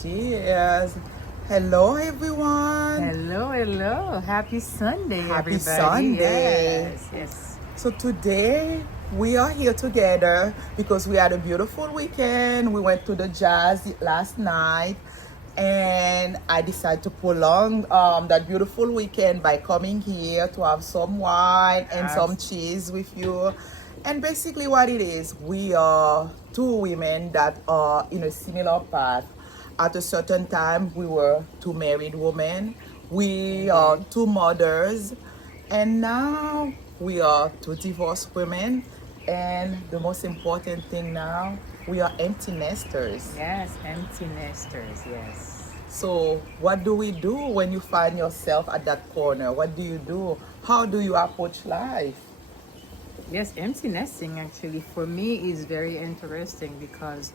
Cheers. Hello, everyone. Hello, hello. Happy Sunday, Happy everybody. Sunday. Yes. So today we are here together because we had a beautiful weekend. We went to the jazz last night, and I decided to prolong that beautiful weekend by coming here to have some wine and some cheese with you. And basically, what it is, we are two women that are in a similar path. At a certain time, we were two married women. We are two mothers, and now we are two divorced women. And the most important thing now, we are empty nesters. Yes, empty nesters, yes. So, what do we do when you find yourself at that corner? What do you do? How do you approach life? Yes, empty nesting actually for me is very interesting because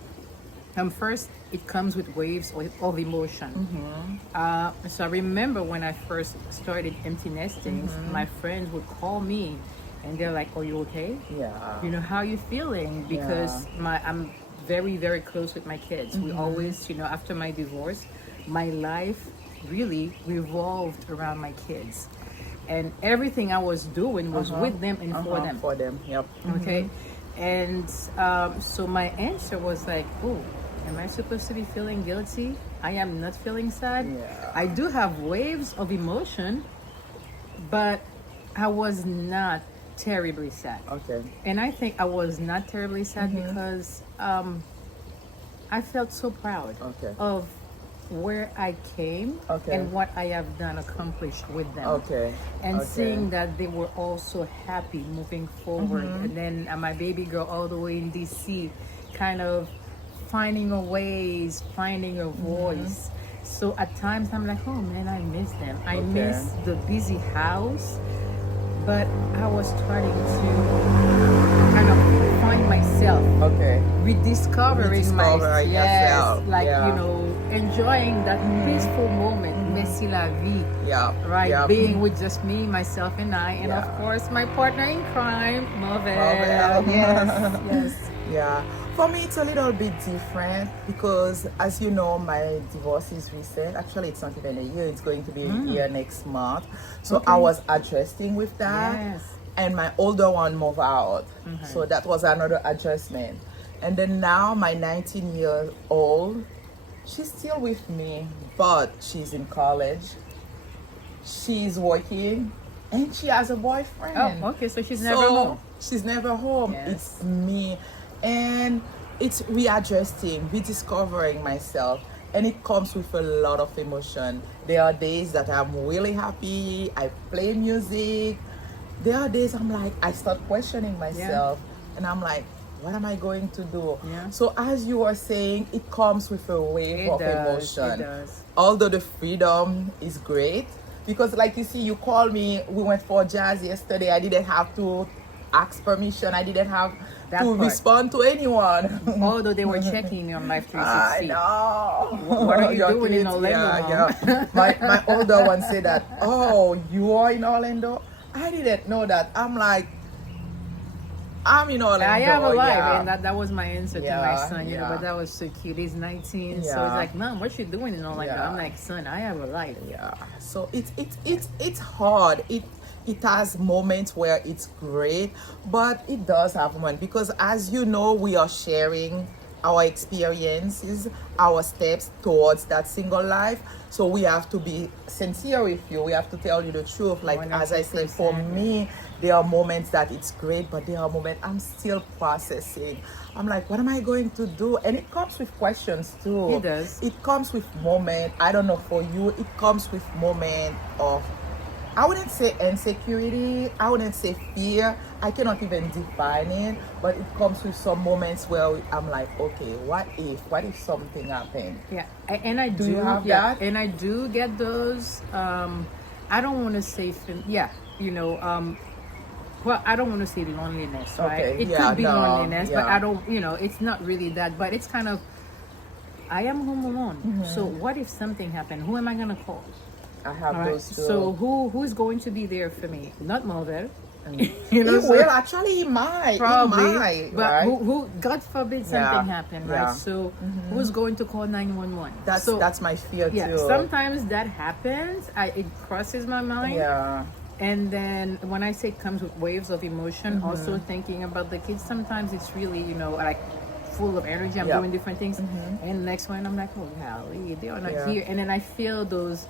first it comes with waves of emotion. So I remember when I first started empty nesting, my friends would call me and they're like, "Are you okay? Yeah. You know, how you feeling?" Because I'm very, very close with my kids. We always, after my divorce, my life really revolved around my kids. And everything I was doing was with them and for them. For them, yep. Okay. And so my answer was like, "Oh, am I supposed to be feeling guilty? I am not feeling sad. Yeah. I do have waves of emotion, but I was not terribly sad." Okay. And I think I was not terribly sad because I felt so proud Okay. of where I came Okay. and what I have done accomplished with them. Okay. And Okay. seeing that they were all so happy moving forward. And then my baby girl all the way in DC kind of finding her ways, finding her voice. So at times I'm like, oh man, I miss them. I miss the busy house. But I was starting to kind of find myself, Okay. rediscovering Rediscovering yourself. like Yeah. enjoying that peaceful moment, merci la vie, Yeah. right? Yeah. Being with just me, myself, and I, and of Yeah. course my partner in crime, Marvel. Marvel. Yes, yes. Yeah. For me, it's a little bit different because, as you know, my divorce is recent. Actually, it's not even a year. It's going to be a year next month. So I was adjusting with that. Yes. And my older one moved out. So that was another adjustment. And then now my 19-year-old, she's still with me, but she's in college. She's working and she has a boyfriend. Oh, okay. So she's never home. She's never home. Yes. It's me. And it's readjusting, rediscovering myself. And it comes with a lot of emotion. There are days that I'm really happy. I play music. There are days I'm like, I start questioning myself. And I'm like, what am I going to do? Yeah. So as you were saying, it comes with a wave of emotion. It does. Although the freedom is great, because like you see, you called me, we went for jazz yesterday. I didn't have to ask permission. I didn't have That to part. respond to anyone. Although they were checking me on Life I 360. know. What are you Your doing in kids, Orlando, yeah. My older one said that, oh, you are in Orlando? I didn't know that. I'm like, I'm in Orlando. I have a life, yeah. and that was my answer to my Yeah, son, yeah. but that was so cute. He's 19, so Yeah. he's like, "Mom, what you doing in Orlando?" Yeah. I'm like, "Son, I have a life." Yeah. So it's hard. It has moments where it's great, but it does have moments because, as you know, we are sharing our experiences, our steps towards that single life. So we have to be sincere with you. We have to tell you the truth. Like as I said, for 100%. me, there are moments that it's great, but there are moments I'm still processing. I'm like, what am I going to do? And it comes with questions too. It does. It comes with moment. I don't know for you. It comes with moment of, I wouldn't say insecurity. I wouldn't say fear. I cannot even define it. But it comes with some moments where I'm like, okay, what if something happened? Yeah, and I do. you have yeah, that? and I do get those. I don't want to say, well, I don't want to say loneliness, right? Okay, It yeah, could be no, loneliness, but yeah. I don't. It's not really that. But it's kind of, I am home alone. So what if something happened? Who am I gonna call? I have All right. those two. So who's going to be there for me? Not Marvel. You know, He so will actually. He might. probably, He might. but Right. who God forbid something happen, right? Yeah. So who's going to call 911? That's my fear Yeah, too. sometimes that happens. It crosses my mind. Yeah. And then when I say it comes with waves of emotion, also thinking about the kids, sometimes it's really, like full of energy. I'm Yeah. doing different things. And next one, I'm like, oh, golly, they are not Yeah. here. And then I feel those,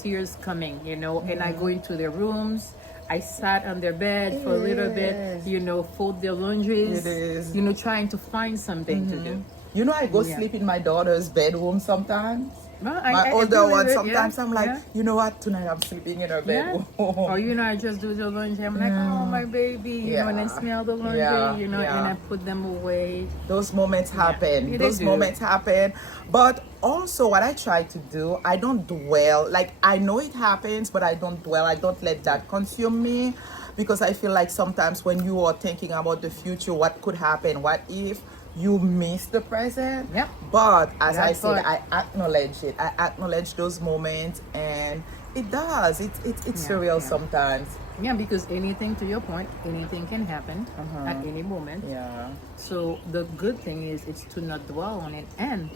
tears coming, and I go into their rooms. I sat on their bed for a little bit, Yes. fold their laundries, It is. trying to find something to do. I go Yeah. sleep in my daughter's bedroom sometimes. Well, My I older believe one, it, sometimes yeah, I'm like, yeah. you know what? Tonight I'm sleeping in her Yeah. bedroom. Or I just do the laundry. I'm like, oh my baby, and then Yeah. smell the laundry, Yeah. and Yeah. I put them away. Those moments happen. Yeah, they Those do. moments happen. But also, what I try to do, I don't dwell. Like, I know it happens, but I don't dwell. I don't let that consume me, because I feel like sometimes when you are thinking about the future, what could happen, what if, you miss the present. Yep. But as I That said, part. I acknowledge it. I acknowledge those moments, and it does. It's Yeah, surreal yeah. sometimes. Yeah, because anything, to your point, anything can happen at any moment. Yeah. So the good thing is it's to not dwell on it, and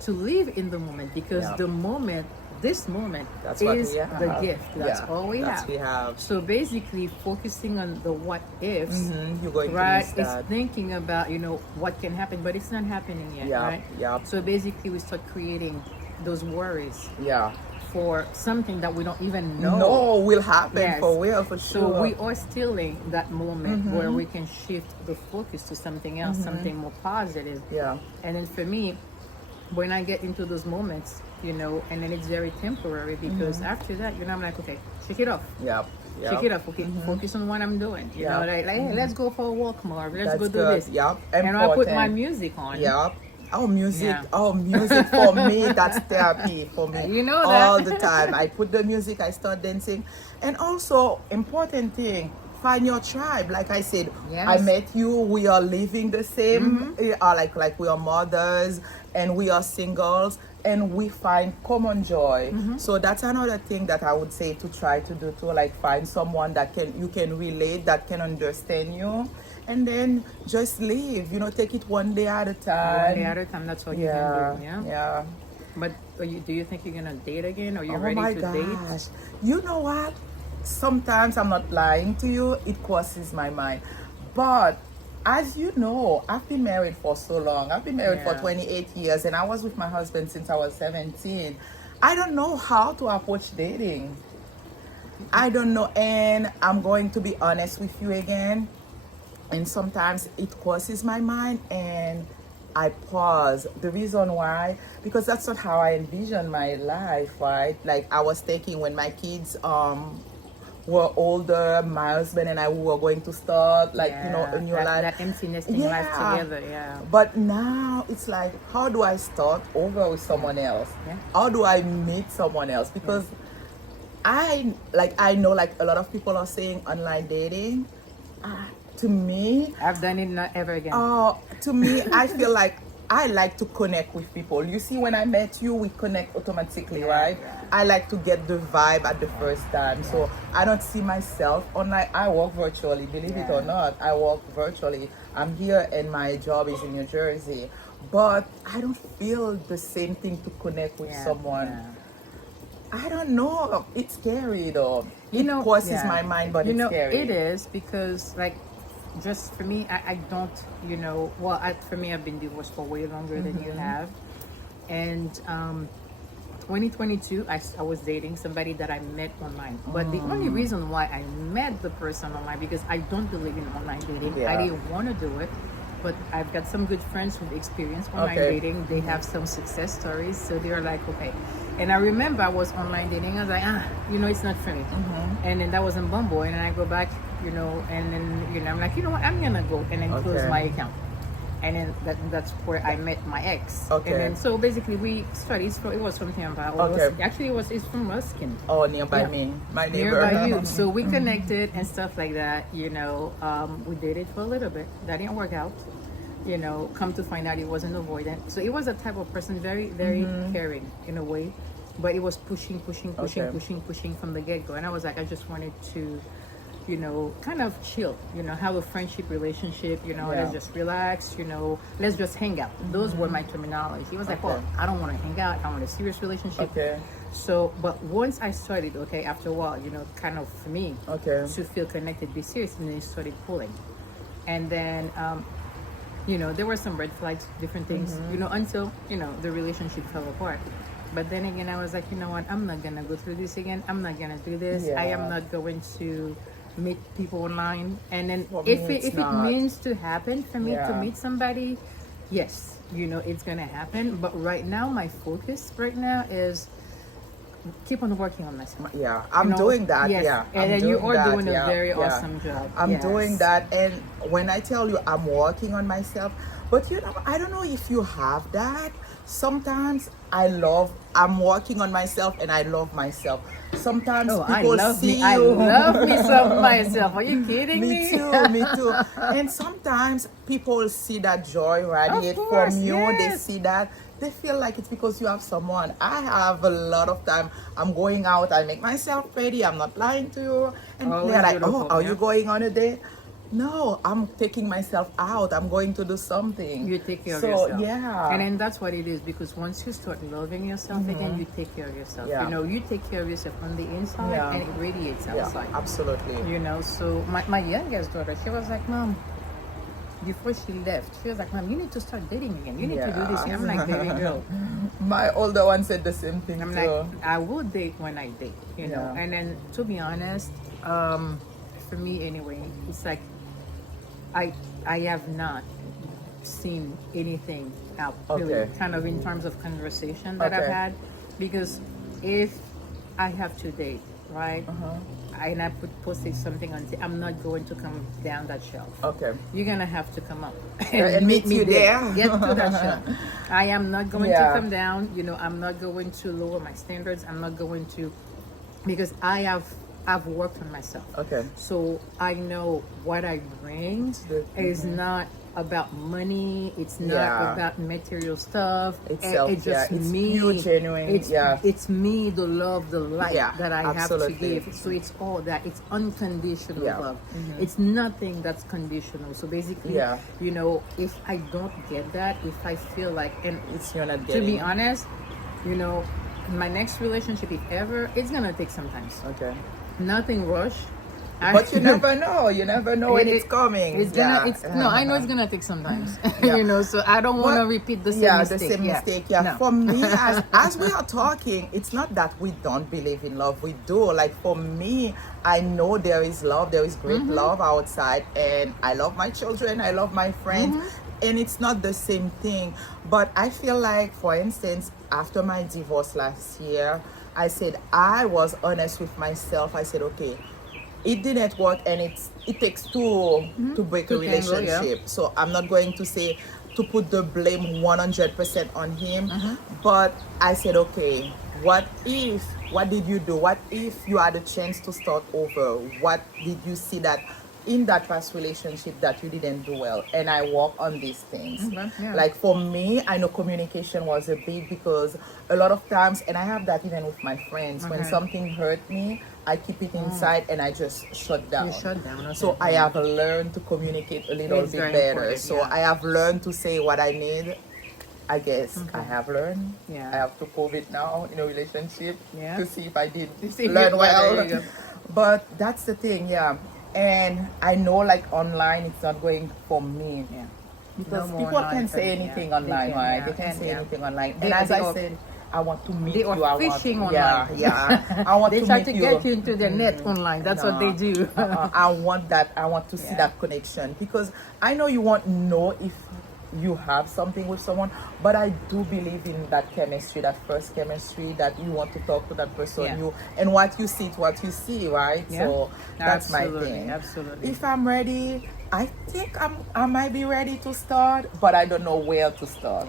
to live in the moment, because Yeah. this moment That's what is we have. the gift. That's Yeah, all we that's have. we have. So basically, focusing on the what ifs, You're going to right? miss It's that. thinking about what can happen, but it's not happening yet, Yeah, right? yeah. So basically, we start creating those worries Yeah. for something that we don't even know. No, will happen Yes. for real, for So sure. we are stealing that moment where we can shift the focus to something else, something more positive. Yeah. And then for me, when I get into those moments, and then it's very temporary, because after that, I'm like, okay, shake it off. Yep. Yep. Shake it off. Okay, focus on what I'm doing. You Yeah. know, like hey, let's go for a walk, Marv. Let's That's go do good. this. Yep. And I put my Important. music on. Yep. Music. Yeah. Music for me, that's therapy for me. You know that. All the time. I put the music, I start dancing. And also, important thing, find your tribe. Like I said, Yes. I met you, we are living the same, like we are mothers and we are singles, and we find common joy. So that's another thing that I would say to try to do too, like find someone that you can relate, that can understand you, and then just live, take it one day at a time. One day at a time. That's all you Yeah, can do. Yeah. yeah. But do you think you're gonna date again? Are you Oh ready my to gosh. date? You know what? Sometimes I'm not lying to you, it crosses my mind. But as you know, I've been married for so long. I've been married for Yeah. 28 years, and I was with my husband since I was 17. I don't know how to approach dating. I don't know, and I'm going to be honest with you again. And sometimes it crosses my mind, and I pause. The reason why, because that's not how I envision my life, right? Like I was thinking when my kids were older, my husband and I were going to start a new life. That empty nesting life together. Yeah. But now it's like, how do I start over with someone else? Yeah. How do I meet someone else? Because I know like a lot of people are saying online dating. To me, I've done it, not ever again. to me, I feel like I like to connect with people. You see, when I met you, we connect automatically, right? Yeah. I like to get the vibe at the first time. So I don't see myself online. I work virtually, believe it or not. I work virtually. I'm here and my job is in New Jersey. But I don't feel the same thing to connect with someone. Yeah. I don't know. It's scary though. You know, crosses my mind, but it's scary. It is, because just for me, I don't, for me, I've been divorced for way longer than you have. And 2022, I was dating somebody that I met online. But the only reason why I met the person online, because I don't believe in online dating. Yeah. I didn't want to do it. But I've got some good friends who've experienced online Okay. dating. They have some success stories. So they're like, okay. And I remember I was online dating. I was like, it's not for me. And then that was in Bumble. And then I go back, and then, I'm like, you know what? I'm going to go and then close Okay. my account. And then that's where I met my ex. Okay. And then so basically we studied. It was from Tampa. Okay. Actually, it's from Ruskin. Oh, nearby Yeah. me, my neighbor. Nearby you. So we connected and stuff like that. We dated for a little bit. That didn't work out. Come to find out it wasn't avoidant. So it was a type of person, very, very caring in a way, but it was pushing Okay. from the get go. And I was like, I just wanted to kind of chill, have a friendship relationship, Yeah. let's just relax, let's just hang out. Those were my terminology. He was like, Okay. well, I don't want to hang out. I want a serious relationship. Okay. So, but once I started, okay, after a while, kind of for me Okay. to feel connected, be serious, and then it started pulling. And then, there were some red flags, different things, until, the relationship fell apart. But then again, I was like, you know what? I'm not going to go through this again. I'm not going to do this. I am Yeah. not going to meet people online. And then For if me, it, it's if it not. means to happen for me to Yeah. meet somebody, yes, it's going to happen. But right now, my focus right now is keep on working on myself. Yeah, I'm doing that. Yes. Yeah, And I'm then you doing are that, doing a yeah, very yeah. awesome job. I'm Yes. doing that, and when I tell you I'm working on myself, but I don't know if you have that. Sometimes I'm working on myself, and I love myself. Sometimes Oh, I people love see me. I you. love me some myself. Are you kidding me? Me too, me too. And sometimes people see that joy radiate course, from you. They yes. see that. They feel like it's because you have someone. I have a lot of time. I'm going out. I make myself ready. I'm not lying to you. And Always they're like, beautiful, "Oh, are yeah. you going on a date?" No, I'm taking myself out. I'm going to do something. You take care of so, yourself. yeah. And then that's what it is, because once you start loving yourself again, you take care of yourself. Yeah. You take care of yourself on the inside, Yeah. and it radiates Yeah, outside. absolutely. So my youngest daughter, she was like, Mom, before she left, she was like, Mom, you need to start dating again. You need to do this. Yeah. I'm like, baby girl. My older one said the same thing I'm too. like, I will date when I date, Yeah. And then, to be honest, for me anyway, it's like I have not seen anything out really, Okay. kind of in terms of conversation that I've Okay. had, because if I have to date, right, and I posted something on, I'm not going to come down that shelf. Okay. You're gonna have to come up And meet you there. Get to that shelf. I am not going Yeah. to come down. I'm not going to lower my standards. I'm not going to, because I've worked on myself. Okay. So I know what I bring is not about money. It's not Yeah. about material stuff. Itself, It's just yeah. It's me. you, genuine, yeah. It's me, the love, the light Yeah, that I absolutely. have to give. So it's all that. It's unconditional Yeah. love. It's nothing that's conditional. So basically, Yeah. if I don't get that, if I feel like, and It's you're not to getting. be honest, my next relationship, if ever, it's gonna take some time. Okay. Nothing rush. But you never know. You never know when it's coming. It's gonna. It's no. I know it's gonna take some time. Yeah. So I don't want to But- repeat the same yeah, mistake. the same mistake. Yeah. No. For me, as we are talking, it's not that we don't believe in love. We do. Like for me, I know there is love. There is great love outside, and I love my children. I love my friends. And it's not the same thing. But I feel like, for instance, after my divorce last year, I said I was honest with myself. I said, okay, it didn't work, and it takes two to break a To tango, yeah. relationship. So I'm not going to say to put the blame 100% on him, but I said, okay, what did you do? What if you had a chance to start over? What did you see that in that past relationship that you didn't do well? And I work on these things. Yeah. Like for me, I know communication was a big, because a lot of times, and I have that even with my friends, when something hurt me, I keep it inside and I just shut down. You shut down, okay. So I have learned to communicate a little It's bit very better. important, So yeah. I have learned to say what I need. I guess I have learned. Yeah. I have to prove it now in a relationship Yeah. to see if I did To see if learn you- well. there you go. But that's the thing, yeah. And I know, like online, it's not going for me. Yeah. Because No more people online can for say me, anything yeah. online, They can, right? yeah. They can And, say yeah. anything online. They- And as they I are- said, I want to meet They you. are I want, fishing yeah, online. yeah. I want They to try meet to you. get you into the net online. That's what they do. I want that. I want to see Yeah. that connection, because I know you won't know if you have something with someone, but I do believe in that chemistry, that first chemistry, that you want to talk to that person. Yeah. And what you see is what you see, right? Yeah. So that's my Absolutely, thing. absolutely. If I'm ready, I think I might be ready to start, but I don't know where to start.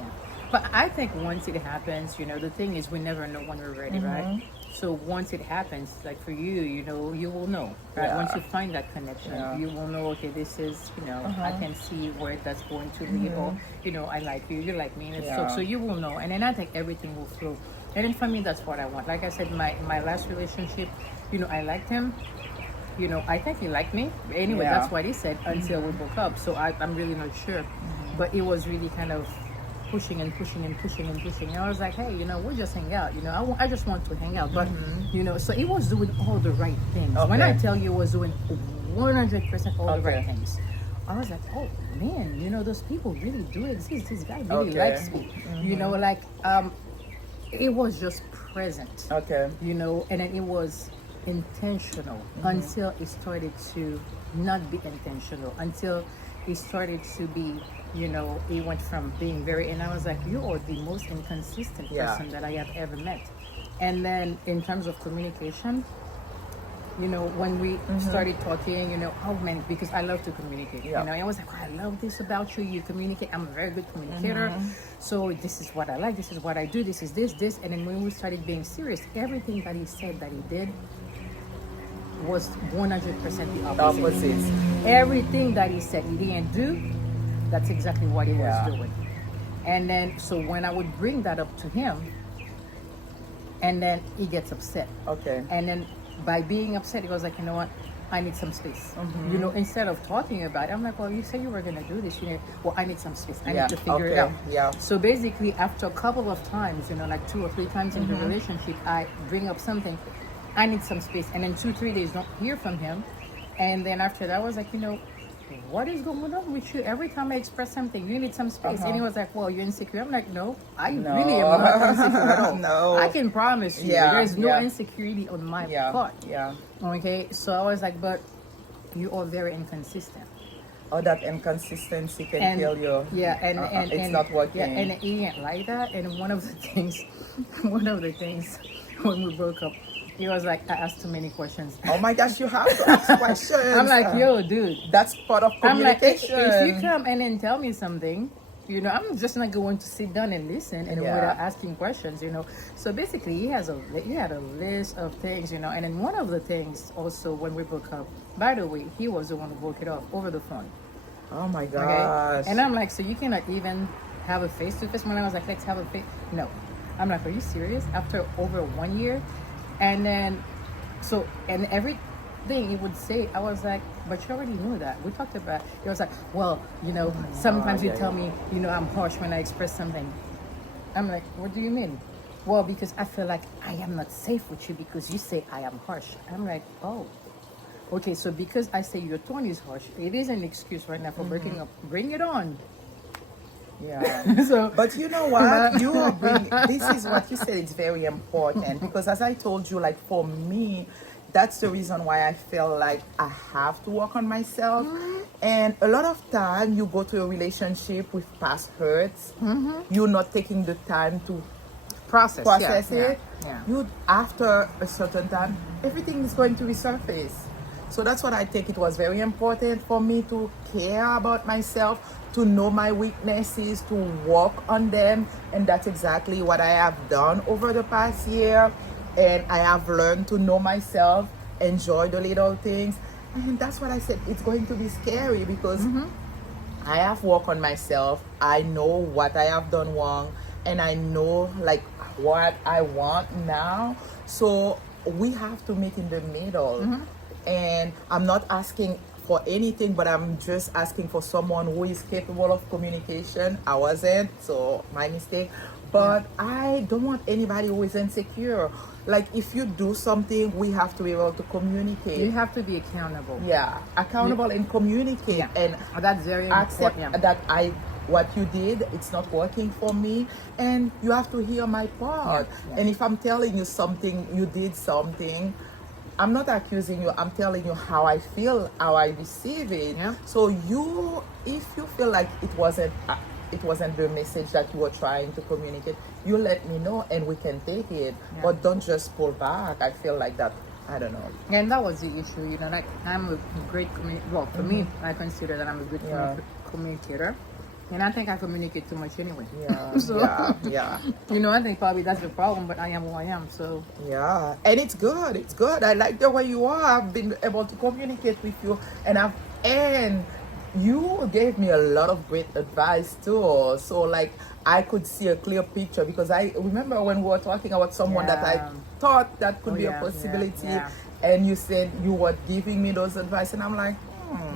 But I think once it happens, the thing is we never know when we're ready, right? So once it happens, like for you, you will know, right? Yeah. Once you find that connection, Yeah. you will know, okay, this is, I can see where that's going to lead, or, I like you, you like me. And Yeah. so you will know. And then I think everything will flow. And then for me, that's what I want. Like I said, my last relationship, I liked him. I think he liked me. Anyway, Yeah. that's what he said until we broke up. So I'm really not sure. But it was really kind of pushing and pushing and pushing and pushing. And I was like, hey, we'll just hang out. I just want to hang out. But, so he was doing all the right things. When I Okay. tell you he was doing 100% all the right Okay. things, I was like, oh man, those people really do exist. This guy really Okay. likes me. It was just present. Okay. And then it was intentional until it started to not be intentional, until it started to be, it went from being very, and I was like, you are the most inconsistent Yeah. person that I have ever met. And then in terms of communication, when we started talking, oh man, because I love to communicate, Yeah. I was like, oh, I love this about you. You communicate. I'm a very good communicator. So this is what I like. This is what I do. This is this. And then when we started being serious, everything that he said that he did was 100% the opposite. Opposites. Everything that he said he didn't do, that's exactly what he Yeah. was doing. And then, so when I would bring that up to him, and then he gets upset. Okay. And then by being upset, he was like, you know what? I need some space. Instead of talking about it, I'm like, well, you said you were going to do this. Well, I need some space. I Yeah, need to figure it okay, out. yeah. So basically, after a couple of times, like 2 or 3 times in the relationship, I bring up something. I need some space. And then 2-3 days, don't hear from him. And then after that, I was like, what is going on with you? Every time I express something, you need some space. And he was like, well, you're insecure. I'm like, no, I really am not insecure at all. No. I can promise you, Yeah, there's no yeah. insecurity on my Yeah. part. Yeah. Okay, so I was like, but you are very inconsistent. Oh, that inconsistency can kill you. Yeah, and it's not working. Yeah, and he ain't like that. And one of the things when we broke up, he was like, I asked too many questions. Oh my gosh, you have to ask questions. I'm like, yo, dude. That's part of I'm like, communication. if you come and then tell me something, I'm just not going to sit down and listen and Yeah. without asking questions, So basically, he had a list of things, and then one of the things also when we broke up, by the way, he was the one who broke it off over the phone. Oh my Okay, gosh. and I'm like, so you cannot even have a face-to-face? When I was like, let's have a face. No, I'm like, are you serious? After over 1 year, and then and everything he would say, I was like, but you already knew that. We talked about. He was like, well, sometimes you tell me, I'm harsh when I express something. I'm like, what do you mean? Well, because I feel like I am not safe with you because you say I am harsh. I'm like, oh. Okay, so because I say your tone is harsh, it is an excuse right now for breaking up. Bring it on. Yeah. So, But you know what? This is what you said. It's very important because, as I told you, like for me, that's the reason why I feel like I have to work on myself. And a lot of time, you go to a relationship with past hurts. You're not taking the time to process it. Yeah. You after a certain time, everything is going to resurface. So that's what I think. It was very important for me to care about myself, to know my weaknesses, to work on them, and that's exactly what I have done over the past year. And I have learned to know myself, enjoy the little things, and that's what I said. It's going to be scary because I have worked on myself. I know what I have done wrong, and I know like what I want now. So we have to meet in the middle. And I'm not asking for anything, but I'm just asking for someone who is capable of communication. I wasn't, so my mistake. But I don't want anybody who is insecure. Like if you do something, we have to be able to communicate. You have to be accountable. Yeah, accountable and communicate. Yeah. And That's very accept important. that what you did, it's not working for me, and you have to hear my part. Yeah. And if I'm telling you something, you did something, I'm not accusing you. I'm telling you how I feel, how I receive it. Yeah. So if you feel like it wasn't the message that you were trying to communicate, you let me know and we can take it. Yeah. But don't just pull back. I feel like that. I don't know. And that was the issue, like I'm a great communicator. Well, for me, I consider that I'm a good communicator. And I think I communicate too much anyway. Yeah, So, yeah. I think probably that's the problem, but I am who I am, so. Yeah, and it's good. It's good. I like the way you are. I've been able to communicate with you, and you gave me a lot of great advice too. So like I could see a clear picture because I remember when we were talking about someone that I thought that could be a possibility, and you said you were giving me those advice, and I'm like,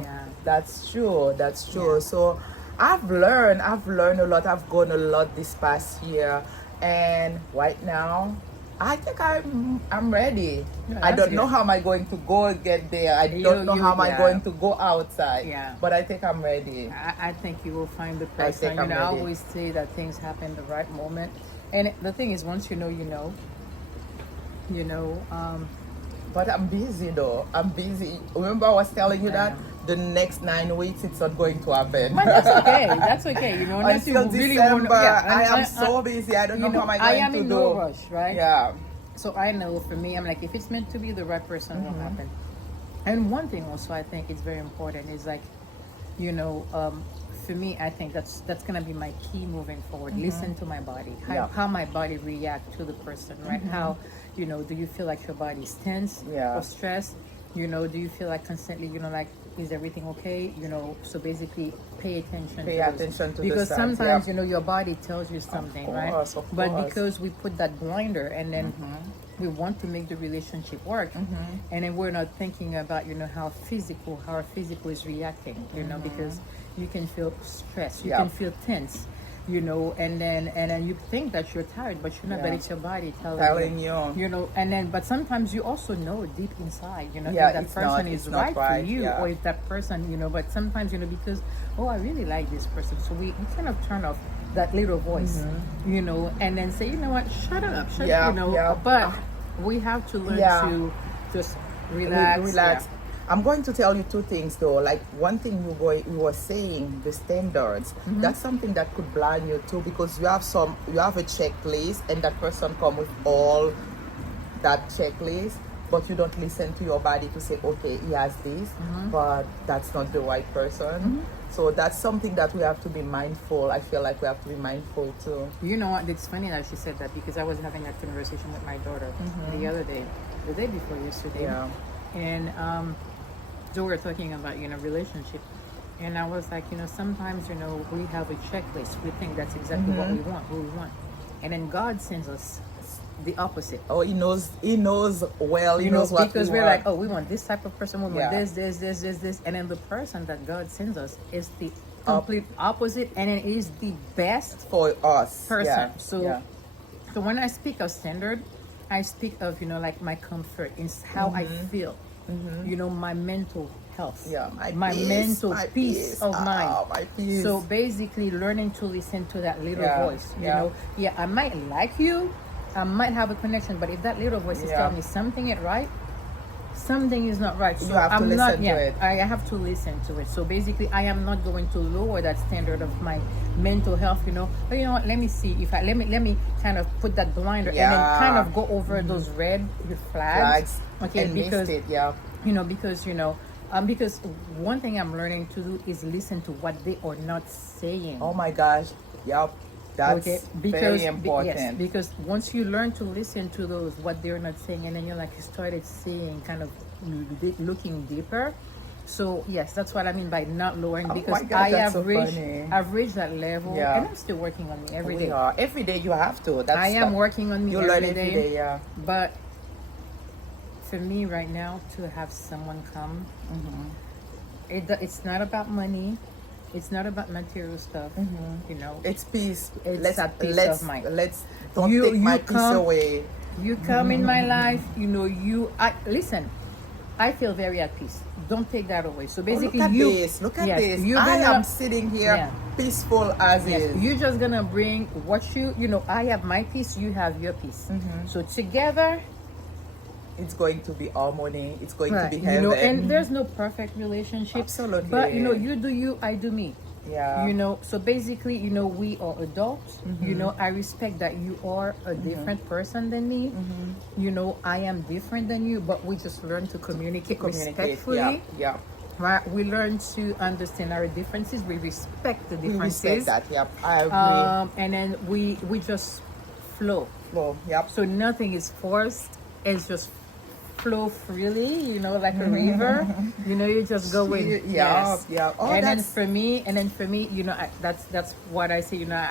Yeah. that's true. That's true. Yeah. So I've learned a lot. I've grown a lot this past year, and right now, I think I'm ready. No, I that's don't know good. how am I going to go get there. I don't know how am I Yeah. going to go outside. Yeah. But I think I'm ready. I think you will find the I person. think I'm I ready. always say that things happen the right moment. And the thing is, once you know, you know. You know, But I'm busy though. I'm busy. Remember I was telling you that the next 9 weeks it's not going to happen. but that's okay. That's okay. You know, unless you Until really December, want. Yeah, I am so busy. I don't you know how am I I going am to in do. no rush, right? Yeah. So I know for me, I'm like, if it's meant to be, the right person will happen. And one thing also I think is very important is like, you know, for me, I think that's gonna be my key moving forward. Listen to my body, Yeah. how my body react to the person, right? How, you know, do you feel like your body's tense Yeah. or stressed? You know, do you feel like constantly, you know, like is everything okay? You know, so basically pay attention. Pay to those. attention to the because signs, sometimes yeah. you know your body tells you something, right? course, of But course. because we put that blinder and then we want to make the relationship work, and then we're not thinking about you know how our physical is reacting, you know, because you can feel stress, you Yeah. can feel tense, you know, and then you think that you're tired, but you're not. Yeah. But it's your body Telling you. you know, and then but sometimes you also know deep inside, you know, Yeah, if that it's person not- is it's not right for right, you, yeah. or if that person, you know, but sometimes you know because I really like this person, so we kind of turn off that little voice, you know, and then say, you know what, shut up, Yeah, you know, yeah. but we have to learn Yeah. to just relax. Relax. Yeah. I'm going to tell you two things though. Like one thing you were saying, the standards. That's something that could blind you too, because you have a checklist and that person come with all that checklist, but you don't listen to your body to say, okay, he has this, but that's not the right person. So that's something that we have to be mindful. I feel like we have to be mindful too. You know what? It's funny that she said that because I was having a conversation with my daughter the other day, the day before yesterday, Yeah. and so we were talking about you know relationship, and I was like, you know, sometimes you know we have a checklist. We think that's exactly what we want, who we want, and then God sends us the opposite. Oh, he knows well, he You know, knows what because we we're want. like, oh, we want this type of person, we want Yeah. this, and then the person that God sends us is the complete opposite, and it is the best For us. person. Yeah. So, yeah. so when I speak of standard, I speak of you know like my comfort, is how I feel, you know, my mental health, Yeah, my peace, mental my peace of mind. Oh, my peace. So basically, learning to listen to that little Yeah, voice. You yeah. know, yeah, I might like you, I might have a connection, but if that little voice is Yeah. telling me something ain't right, something is not right. So You have to I'm listen not. to Yeah, it. I have to listen to it. So basically, I am not going to lower that standard of my mental health. You know, but you know what? Let me see if I let me kind of put that blinder and then kind Yeah. of go over those red flags. Flags. Okay, And because missed it, yeah. you know because one thing I'm learning to do is listen to what they are not saying. Oh my gosh. Yep. That's very Yes, important. because once you learn to listen to those what they're not saying, and then you started seeing kind of looking deeper. So yes, that's what I mean by not lowering, Oh because my God, I that's have so reached funny. I've reached that level, Yeah. and I'm still working on me every We day. are. Every day you have to. That's I am working on me You learn every every day, yeah. But for me right now, to have someone come, it's not about money, it's not about material stuff, you know. It's peace. It's that peace let's, of mind. Let's don't You- take my you peace come- away. You come in my life, you know, listen, I feel very at peace. Don't take that away. So Oh, basically, look at you this. Look at yes, this. you're I gonna- am sitting here Yeah. peaceful as Yes, is. you're just gonna bring what you know. I have my peace, you have your peace. So together, It's going to be harmony. It's going to be you heaven. know, and there's no perfect relationship. Absolutely. But you know, you do you, I do me. Yeah. You know, so basically, you know, we are adults. You know, I respect that you are a different person than me. You know, I am different than you, but we just learn to communicate, respectfully. Yeah. Right? We learn to understand our differences. We respect the We differences. respect that. Yep. I agree. And then we just flow. Well, yep. So nothing is forced. It's just flow freely, you know, like a river. You know, you just go in. Yeah, Yes. yeah. Oh, and then that's- for me, you know, that's what I say. You know,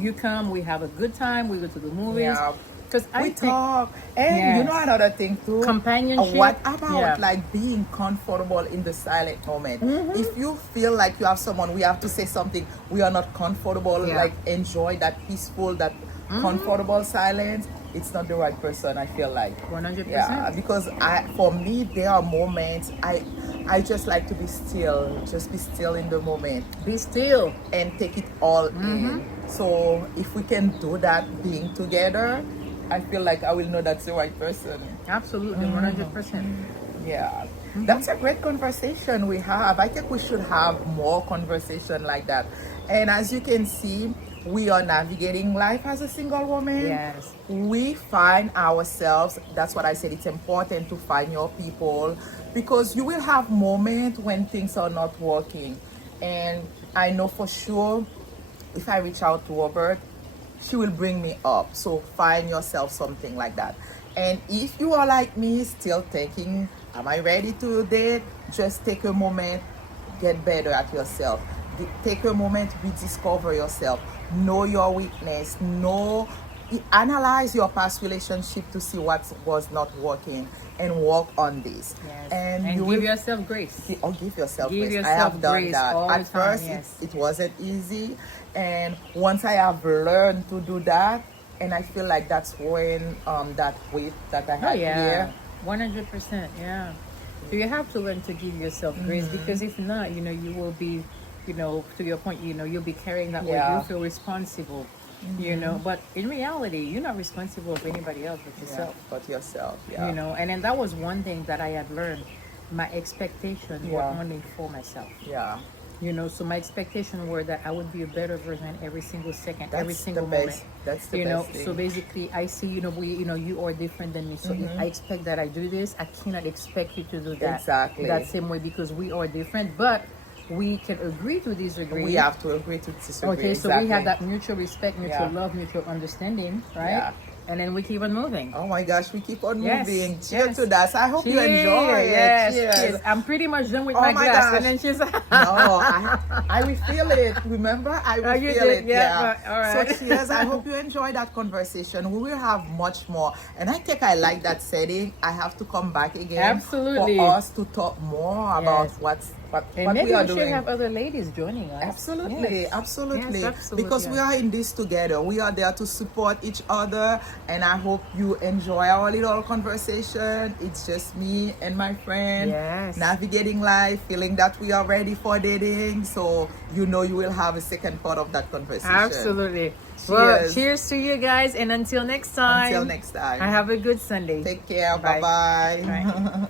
you come, we have a good time, we go to the movies. Yeah. Because I We think talk, and you know yes. another thing too. Companionship. What about Yeah. like being comfortable in the silent moment? Mm-hmm. If you feel like you have someone, we have to say something. We are not comfortable. Yeah. Like enjoy that peaceful, that comfortable silence. It's not the right person. I feel like. 100%. Yeah, because for me, there are moments I just like to be still, just be still in the moment Be still. and take it all in. So if we can do that being together, I feel like I will know that's the right person. Absolutely, 100%. Yeah. That's a great conversation we have. I think we should have more conversation like that. And as you can see, we are navigating life as a single woman. Yes. We find ourselves. That's what I said. It's important to find your people because you will have moments when things are not working. And I know for sure if I reach out to Robert, she will bring me up. So find yourself something like that. And if you are like me, still thinking, am I ready to date? Just take a moment, get better at yourself. Take a moment, rediscover yourself. Know your weakness. Analyze your past relationship to see what was not working and work on this. Yes. And And you give will yourself grace. or give yourself Give grace. I yourself have done grace that. all At the time, first, yes. it wasn't easy, and once I have learned to do that, and I feel like that's when that weight that I Oh had yeah, here. 100%. Yeah. So you have to learn to give yourself grace because if not, you will be, to your point, you'll be carrying that weight. Yeah. You feel responsible, But in reality, you're not responsible for anybody else but Yeah, yourself. but yourself. Yeah. And then that was one thing that I had learned. My expectations were Yeah. only for myself. Yeah. So my expectations were that I would be a better version every single second, every That's the single best. moment. That's the best thing. So basically I see, you are different than me. So if I expect that I do this, I cannot expect you to do that. Exactly. That same way because we are different, but we can agree to disagree. We have to agree to disagree. Okay, so exactly. we have that mutual respect, mutual Yeah. love, mutual understanding, right? Yeah. And then we keep on moving. Oh my gosh, we keep on Yes, moving. Cheers yes. to that. So I hope you Cheers, enjoy it. yes, Cheers. cheers. I'm pretty much done with Oh my my glass. gosh. And then she's No, I will feel it. Remember, I will Oh, you feel did? it. Yeah, right, all right. So cheers. I hope you enjoyed that conversation. We will have much more, and I think I like that setting. I have to come back again. Absolutely. For us to talk more about Yes. what And maybe we are we should doing. have other ladies joining us. Absolutely, Yes. absolutely. Yes, absolutely. Because we are in this together. We are there to support each other, and I hope you enjoy our little conversation. It's just me and my friend Yes. navigating life, feeling that we are ready for dating. So you will have a second part of that conversation. Absolutely. Well, Cheers. cheers to you guys, and until next time. Until next time. I have a good Sunday. Take care. Bye. Bye bye. Bye.